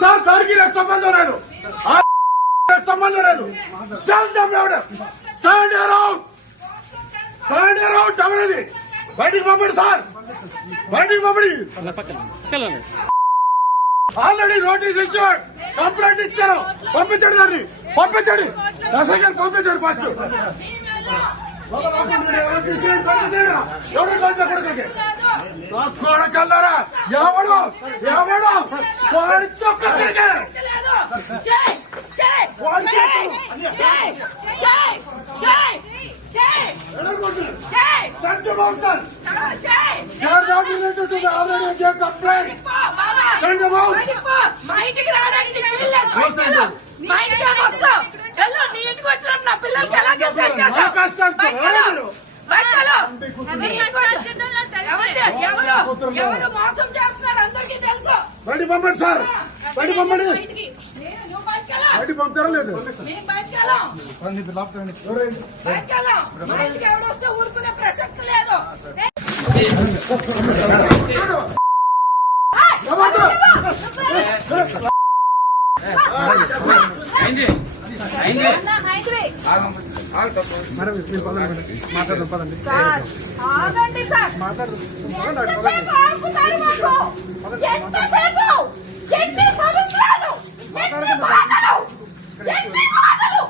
Sir దానికి నాకు సంబంధం లేదు, సంబంధం లేదు. ఎవరది బయటికి పంపండి సార్, బయటికి పంపండి. ఆల్రెడీ నోటీస్ ఇచ్చాడు, కంప్లైంట్ ఇచ్చాను. పంపించండి, దాన్ని పంపించండి, దశగారు పంపించండి. ఫస్ట్ కొడకల్లారా ఎవడు ఎవడు ఎవరు మోసం చేస్తున్నారు అందరికీ తెలుసు. బయట పంపండి సార్, బయట పంపండి. బయట పంపుతారా లేదు? ఎవడొస్తే ఊరుకునే ప్రసక్తి లేదు. ఆగండి సార్, ఎంతసేపు ఆపుతారు మాకు? ఎంతసేపు? ఎన్ని సంవత్సరాలు? ఎన్ని బాధలు? ఎన్ని బాధలు?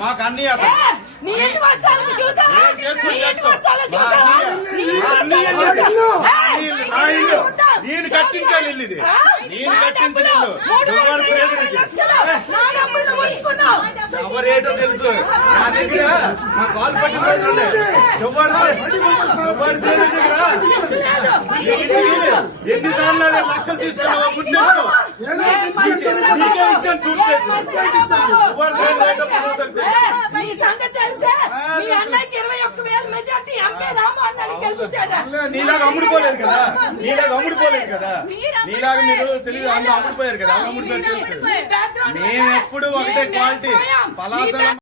మాకు అన్ని నేను కట్టించాను ఇల్లు, ఇది నేను కట్టించిన ఇల్లు. ఎవరేటో తెలుసు నా దగ్గర, నా కాల్ పట్టిన రోజు ఎన్నిసార్లు లక్షలు తీసుకున్నావా? గుర్తు ఇచ్చాను, చూట్ నీలాగా అమ్ముడుపోలేదు కదా, నీలాగా అమ్ముడుపోలేదు కదా, నీలాగా మీరు తెలియదు అమ్ముడిపోయారు కదా. అమ్ముడిపోయారు. నేను ఎప్పుడు ఒకటే క్వాలిటీ పలాస